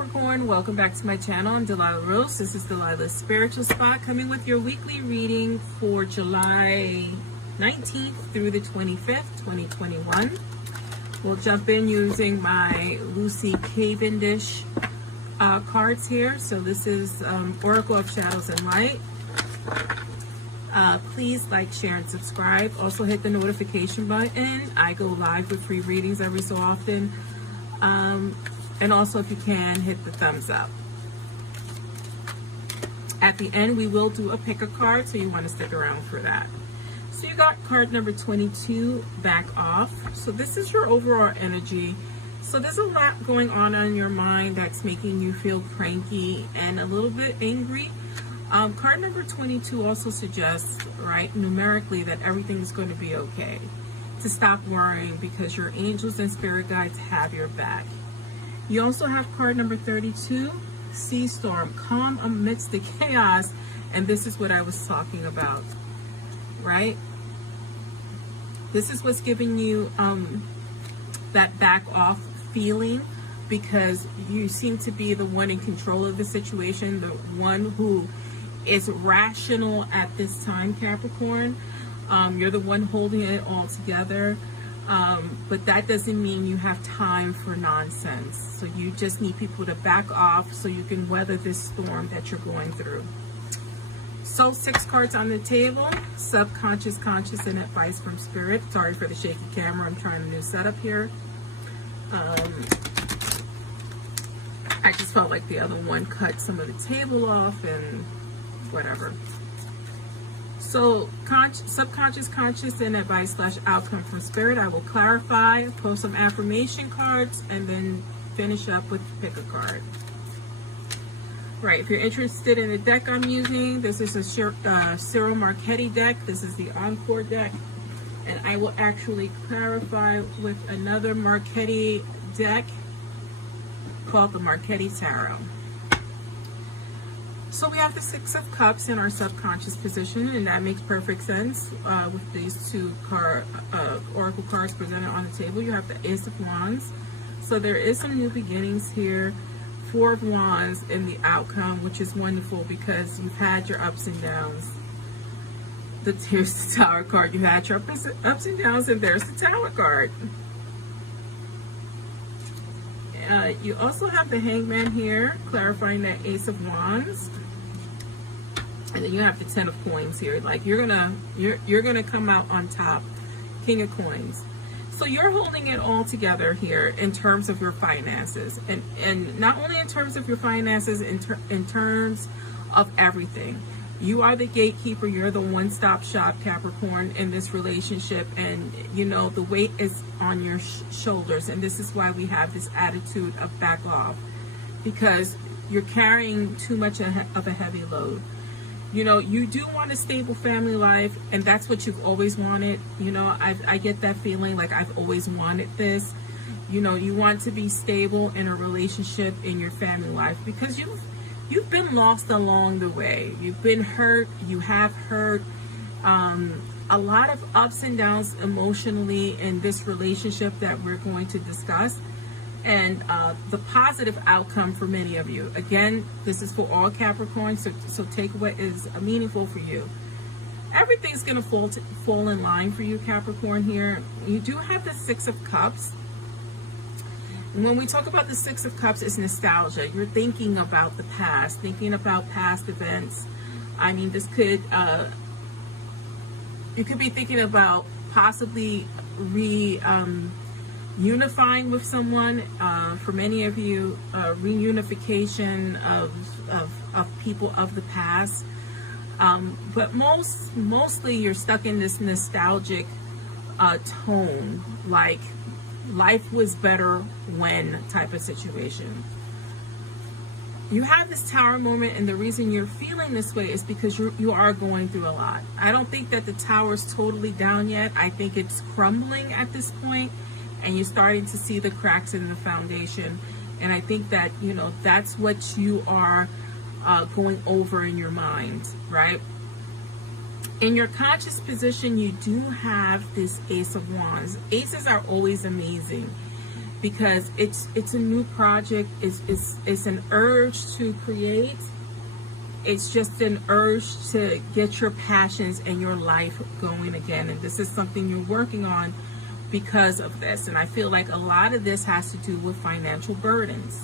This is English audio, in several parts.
Capricorn, welcome back to my channel. I'm Delilah Rose. This is Delilah's Spiritual Spot, coming with your weekly reading for July 19th through the 25th, 2021. We'll jump in using my Lucy Cavendish cards here. So this is Oracle of Shadows and Light. Please like, share, and subscribe. Also hit the notification button. I go live with free readings every so often. And also, if you can, hit the thumbs up. At the end, we will do a Pickacard, so you want to stick around for that. So you got card number 22, back off. So this is your overall energy. So there's a lot going on in your mind that's making you feel cranky and a little bit angry. Card number 22 also suggests, right, numerically, that everything's going to be okay. To stop worrying because your angels and spirit guides have your back. You also have card number 32, Sea Storm, calm amidst the chaos. And this is what I was talking about, right? This is what's giving you that back off feeling, because you seem to be the one in control of the situation, the one who is rational at this time, Capricorn. You're the one holding it all together. But that doesn't mean you have time for nonsense. So you just need people to back off so you can weather this storm that you're going through. So 6 cards on the table: subconscious, conscious, and advice from spirit. Sorry for the shaky camera. I'm trying a new setup here. I just felt like the other one cut some of the table off and whatever. So subconscious, conscious, and advice / outcome from spirit. I will clarify, post some affirmation cards, and then finish up with pick a card. Right, if you're interested in the deck I'm using, this is a Cyril Marchetti deck. This is the Encore deck. And I will actually clarify with another Marchetti deck called the Marchetti Tarot. So we have the 6 of Cups in our subconscious position, and that makes perfect sense with these 2 oracle cards presented on the table. You have the Ace of Wands. So there is some new beginnings here. 4 of Wands in the outcome, which is wonderful because you've had your ups and downs. Here's the Tower card. You had your ups and downs, and there's the Tower card. You also have the Hangman here, clarifying that Ace of Wands. And then you have the 10 of Coins here. Like you're gonna come out on top, King of Coins. So you're holding it all together here in terms of your finances, and not only in terms of your finances, in terms of everything. You are the gatekeeper. You're the one-stop shop, Capricorn, in this relationship. And, you know, the weight is on your shoulders. And this is why we have this attitude of back off, because you're carrying too much of a heavy load. You know, you do want a stable family life, and that's what you've always wanted. You know, I get that feeling like I've always wanted this. You know, you want to be stable in a relationship in your family life because you've been lost along the way. You've been hurt. You have hurt. A lot of ups and downs emotionally in this relationship that we're going to discuss. And the positive outcome for many of you. Again, this is for all Capricorn, so take what is meaningful for you. Everything's going to fall in line for you, Capricorn, here. You do have the 6 of Cups. And when we talk about the 6 of Cups, it's nostalgia. You're thinking about the past, thinking about past events. I mean, this could, you could be thinking about possibly unifying with someone. For many of you, reunification of people of the past. But mostly you're stuck in this nostalgic tone, like life was better when type of situation. You have this Tower moment, and the reason you're feeling this way is because you are going through a lot. I don't think that the Tower is totally down yet. I think it's crumbling at this point, and you're starting to see the cracks in the foundation. And I think that, you know, that's what you are going over in your mind, right? In your conscious position, you do have this Ace of Wands. Aces are always amazing. because it's a new project. It's an urge to create. It's just an urge to get your passions and your life going again. And this is something you're working on because of this. And I feel like a lot of this has to do with financial burdens.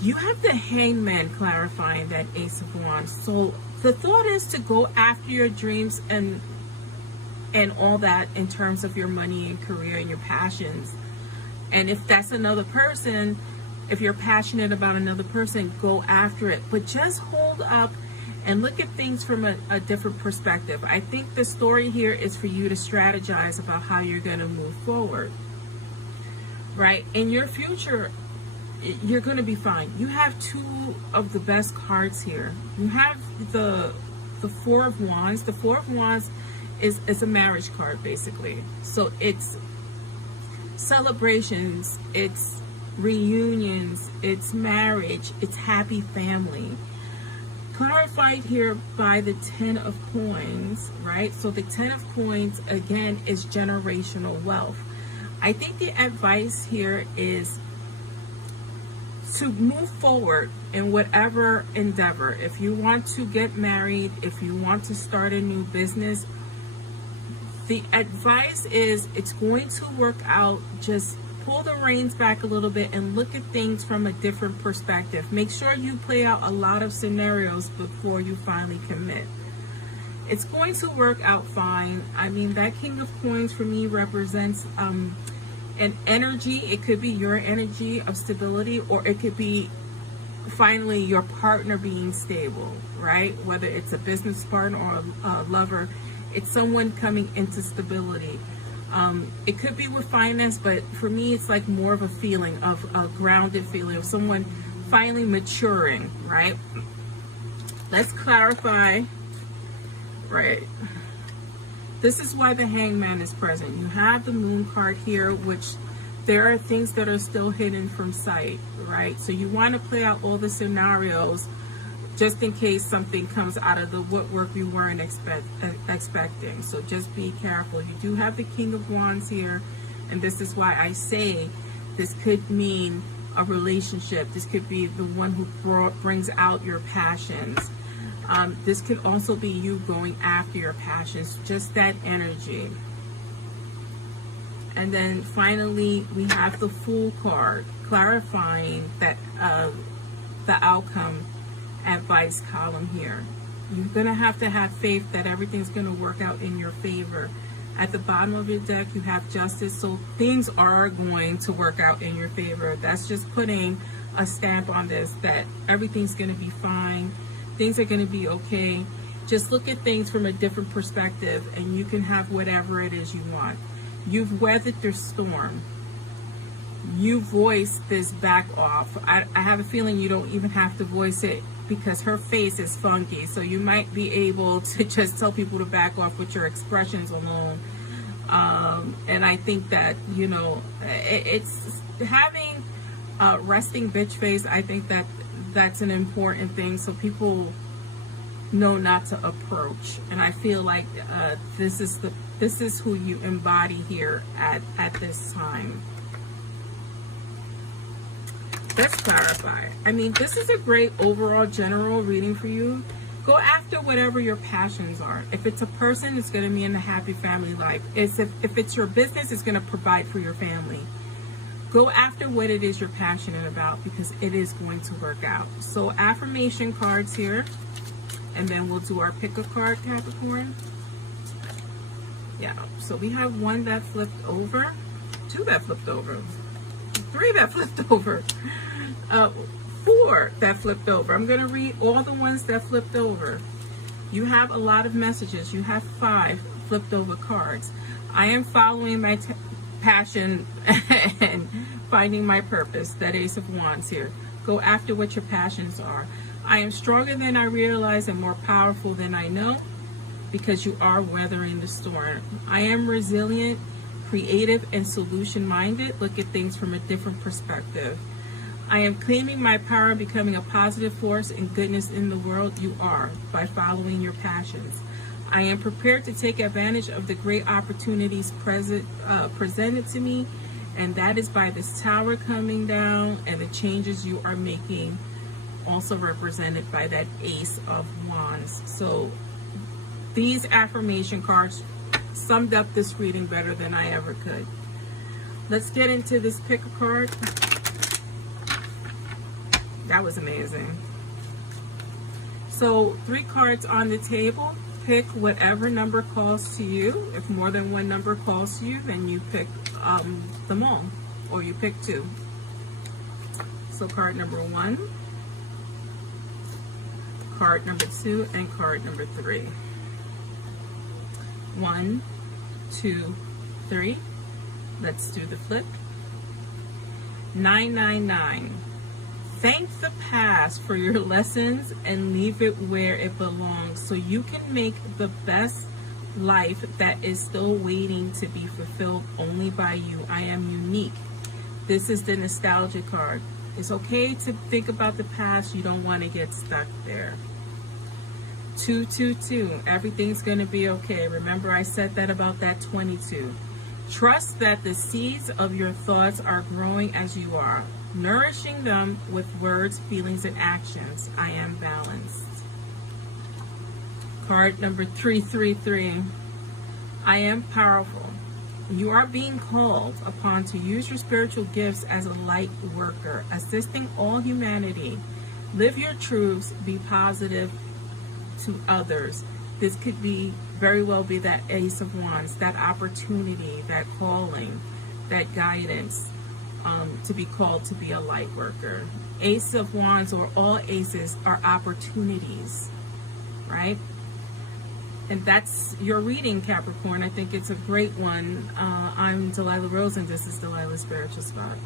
You have the Hangman clarifying that Ace of Wands. So the thought is to go after your dreams and all that in terms of your money and career and your passions. And if that's another person, if you're passionate about another person, go after it. But just hold up and look at things from a different perspective. I think the story here is for you to strategize about how you're going to move forward. Right? In your future, you're going to be fine. You have two of the best cards here. You have the Four of Wands. The Four of Wands is a marriage card, basically. So it's celebrations, it's reunions, it's marriage, it's happy family. Clarified here by the Ten of Coins, right? So the Ten of Coins, again, is generational wealth. I think the advice here is to move forward in whatever endeavor. If you want to get married, if you want to start a new business, the advice is it's going to work out. Just pull the reins back a little bit and look at things from a different perspective. Make sure you play out a lot of scenarios before you finally commit. It's going to work out fine. I mean, that King of Coins for me represents an energy. It could be your energy of stability, or it could be finally your partner being stable, right? Whether it's a business partner or a lover, it's someone coming into stability. It could be with finance, but for me, it's like more of a feeling of a grounded feeling of someone finally maturing, right? Let's clarify, right? This is why the Hangman is present. You have the Moon card here, which there are things that are still hidden from sight, right? So you want to play out all the scenarios just in case something comes out of the woodwork you weren't expecting. So just be careful. You do have the King of Wands here, and this is why I say this could mean a relationship. This could be the one who brings out your passions. This could also be you going after your passions, just that energy. And then finally, we have the Fool card, clarifying that the outcome advice column here. You're going to have faith that everything's going to work out in your favor. At the bottom of your deck, you have Justice, so things are going to work out in your favor. That's just putting a stamp on this, that everything's going to be fine. Things are going to be okay. Just look at things from a different perspective, and you can have whatever it is you want. You've weathered the storm. You voice this back off. I have a feeling you don't even have to voice it, because her face is funky, so you might be able to just tell people to back off with your expressions alone. And I think that, you know, it's having a resting bitch face. I think that that's an important thing, so people know not to approach. And I feel like this is who you embody here at this time. Let's clarify. I mean, this is a great overall general reading for you. Go after whatever your passions are. If it's a person, it's going to be in a happy family life. If it's your business, it's going to provide for your family. Go after what it is you're passionate about, because it is going to work out. So affirmation cards here, and then we'll do our Pickacard, Capricorn. Yeah, so we have one that flipped over, two that flipped over, three that flipped over, four that flipped over. I'm going to read all the ones that flipped over. You have a lot of messages. You have 5 flipped over cards. I am following my passion and finding my purpose. That Ace of Wands here. Go after what your passions are. I am stronger than I realize and more powerful than I know, because you are weathering the storm. I am resilient, creative, and solution-minded. Look at things from a different perspective. I am claiming my power and becoming a positive force and goodness in the world. You are, by following your passions. I am prepared to take advantage of the great opportunities presented to me, And that is by this tower coming down, and the changes you are making also represented by that Ace of Wands. So these affirmation cards summed up this reading better than I ever could. Let's get into this Pickacard. That was amazing. So 3 cards on the table. Pick whatever number calls to you. If more than one number calls to you, then you pick them all, or you pick 2. So card number 1, card number 2, and card number 3. 1, 2, 3. Let's do the flip. 999. Thank the past for your lessons and leave it where it belongs so you can make the best life that is still waiting to be fulfilled only by you. I am unique. This is the nostalgia card. It's okay to think about the past. You don't want to get stuck there. 222. Everything's going to be okay. Remember I said that about that 22. Trust that the seeds of your thoughts are growing as you are, nourishing them with words, feelings, and actions. I am balanced. Card number 333. I am powerful. You are being called upon to use your spiritual gifts as a light worker, assisting all humanity. Live your truths, be positive to others. This could be very well be that Ace of Wands, that opportunity, that calling, that guidance, to be called to be a light worker. Ace of Wands, or all aces, are opportunities, right? And that's your reading, Capricorn. I think it's a great one. I'm Delilah Rose, and this is Delilah's Spiritual Spot.